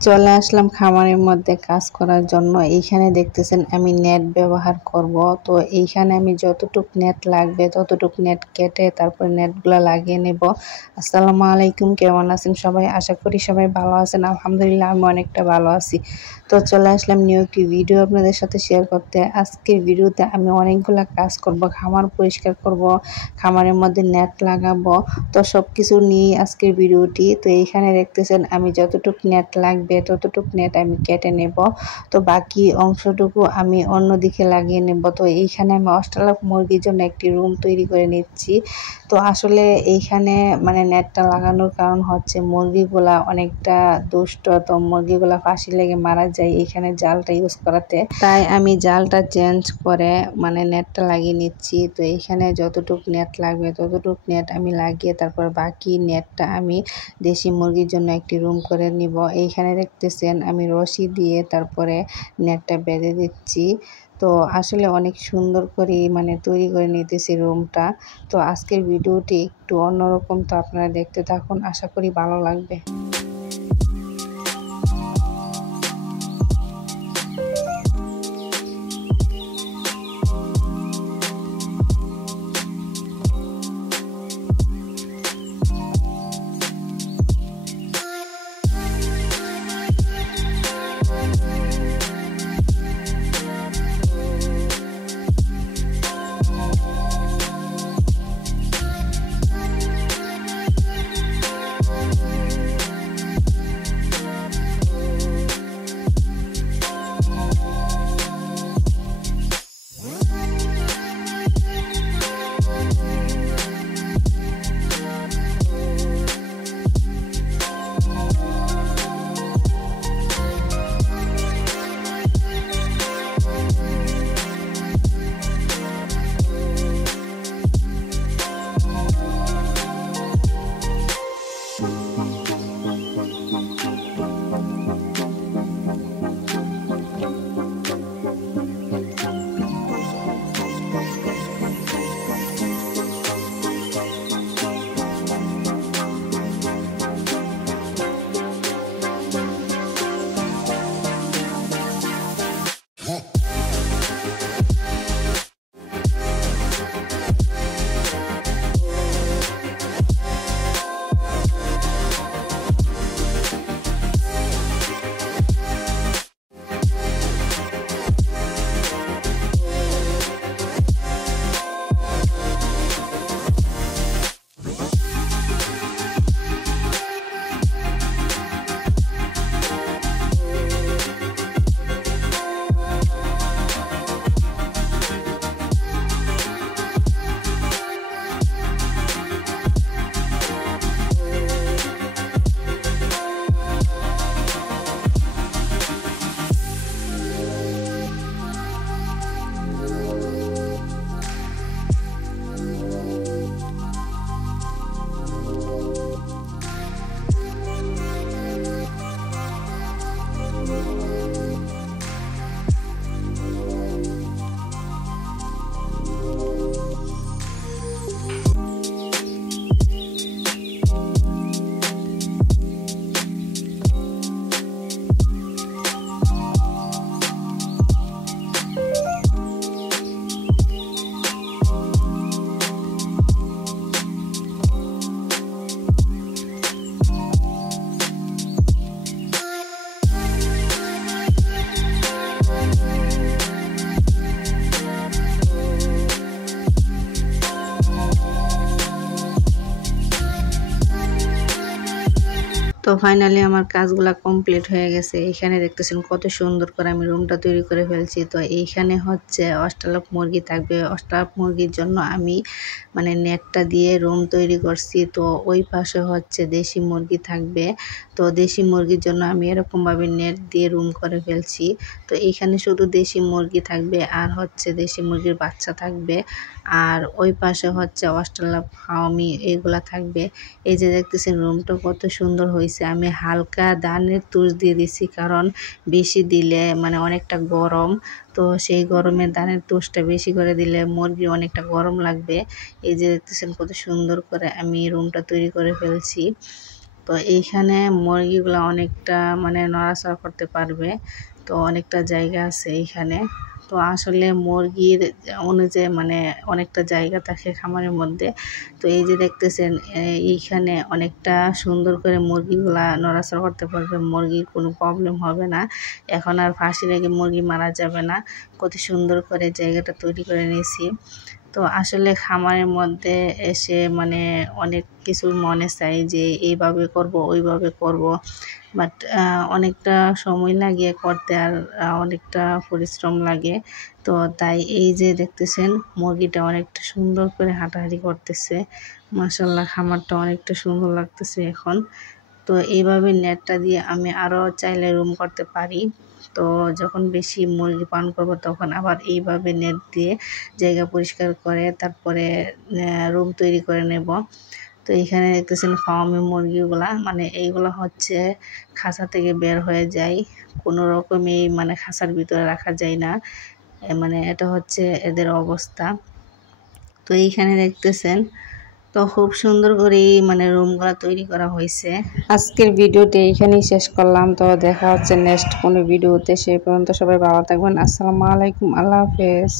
চলে আসলাম খামারের মধ্যে কাজ করার জন্য। এইখানে দেখতেছেন আমি নেট ব্যবহার করব। তো এইখানে আমি যতটুক নেট লাগবে ততটুক নেট কেটে তারপর নেটগুলো লাগিয়ে নেব। আসসালামু আলাইকুম, কেমন আছেন সবাই? আশা করি সবাই ভালো আছেন। আলহামদুলিল্লাহ আমি অনেকটা ভালো আছি। তো চলে আসলাম নিউ একটি ভিডিও আপনাদের সাথে শেয়ার করতে। আজকের ভিডিওতে আমি অনেকগুলা কাজ করব, খামার পরিষ্কার করব, খামারের মধ্যে নেট লাগাবো। তো সব কিছু নিয়ে আজকের ভিডিওটি। তো এইখানে দেখতেছেন আমি যতটুক নেট লাগবে ততটুক নেট আমি কেটে নেব। তো বাকি অংশটুকু আমি অন্যদিকে লাগিয়ে নেব। তো এইখানে আমি অস্ট্রেলিয়ান মুরগির জন্য একটি রুম তৈরি করে নিচ্ছি। তো আসলে এইখানে নেটটা লাগানোর কারণ হচ্ছে মুরগিগুলা অনেকটা দুষ্ট, তো মুরগিগুলা ফাঁসি লেগে মারা যায় এইখানে জালটা ইউজ করাতে। তাই আমি জালটা চেঞ্জ করে নেটটা লাগিয়ে নিচ্ছি। তো এইখানে যতটুক নেট লাগবে ততটুক নেট আমি লাগিয়ে তারপর বাকি নেটটা আমি দেশি মুরগির জন্য একটি রুম করে নিব। এইখানে দেখতেছেন আমি রশি দিয়ে তারপরে নেটটা বেঁধে দিচ্ছি। তো আসলে অনেক সুন্দর করে তৈরি করে নিতেছি রুমটা। তো আজকের ভিডিওটি একটু অন্যরকম, তো আপনারা দেখতে থাকুন, আশা করি ভালো লাগবে। তো ফাইনালি আমার কাজগুলা কমপ্লিট হয়ে গেছে। এখানে দেখতেছেন কত সুন্দর করে আমি রুমটা তৈরি করে ফেলছি। তো এইখানে হচ্ছে অস্ট্রেলিয়ান মুরগি থাকবে। অস্ট্রেলিয়ান মুরগির জন্য আমি নেটটা দিয়ে রুম তৈরি করছি। তো ওই পাশে হচ্ছে দেশি মুরগি থাকবে। তো দেশি মুরগির জন্য আমি এরকমভাবে নেট দিয়ে রুম করে ফেলছি। তো এইখানে শুধু দেশি মুরগি থাকবে আর হচ্ছে দেশি মুরগির বাচ্চা থাকবে। আর ওই পাশে হচ্ছে অস্ট্রেলিয়ান ফার্মি এগুলা থাকবে। এই যে দেখতেছেন রুমটা কত সুন্দর হয়েছে। আমি হালকা ধানের তুষ দিয়ে দিছি, কারণ বেশি দিলে অনেকটা গরম। তো সেই গরমে ধানের তুষটা বেশি করে দিলে মুরগি অনেকটা গরম লাগবে। এই যে দেখতেছেন কত সুন্দর করে আমি রুমটা তৈরি করে ফেলছি। তো এইখানে মুরগিগুলো অনেকটা মানে নড়াচড়া করতে পারবে, তো অনেকটা জায়গা আছে এইখানে। তো আসলে মুরগির অনুযায়ী মানে অনেকটা জায়গা থাকে খামারের মধ্যে। তো এই যে দেখতেছেন এইখানে অনেকটা সুন্দর করে মুরগিগুলা নড়াচড়া করতে পারবে, মুরগির কোনো প্রবলেম হবে না। এখন আর ফাঁসি লেগে মুরগি মারা যাবে না। কত সুন্দর করে জায়গাটা তৈরি করে নিয়েছি। তো আসলে খামারের মধ্যে এসে মানে অনেক কিছু মনে চাই যে এইভাবে করব ওইভাবে করব, বাট অনেকটা সময় লাগে করতে, আর অনেকটা পরিশ্রম লাগে। তো তাই এই যে দেখতেছেন মুরগিটা অনেকটা সুন্দর করে হাঁটাহাঁটি করতেছে, মাশাআল্লাহ খামারটা অনেকটা সুন্দর লাগতেছে এখন। তো এইভাবে নেটটা দিয়ে আমি আরও চাইলে রুম করতে পারি। তো যখন বেশি মুরগি পালন করবো তখন আবার এইভাবে নেট দিয়ে জায়গা পরিষ্কার করে তারপরে রুম তৈরি করে নেব। তো এখানে দেখতেছেন ফার্মি মুরগিগুলা মানে এইগুলো হচ্ছে খাঁচা থেকে বের হয়ে যায়, কোনো রকমই মানে খাঁচার ভিতরে রাখা যায় না, মানে এটা হচ্ছে এদের অবস্থা। তো এইখানে দেখতেছেন তো খুব সুন্দর করে মানে রুমগুলো তৈরি করা হয়েছে। আজকের ভিডিওটি এইখানেই শেষ করলাম। তো দেখা হচ্ছে নেক্সট কোনো ভিডিওতে, সেই পর্যন্ত সবাই ভালো থাকবেন। আসসালামু আলাইকুম, আল্লাহ হাফেজ।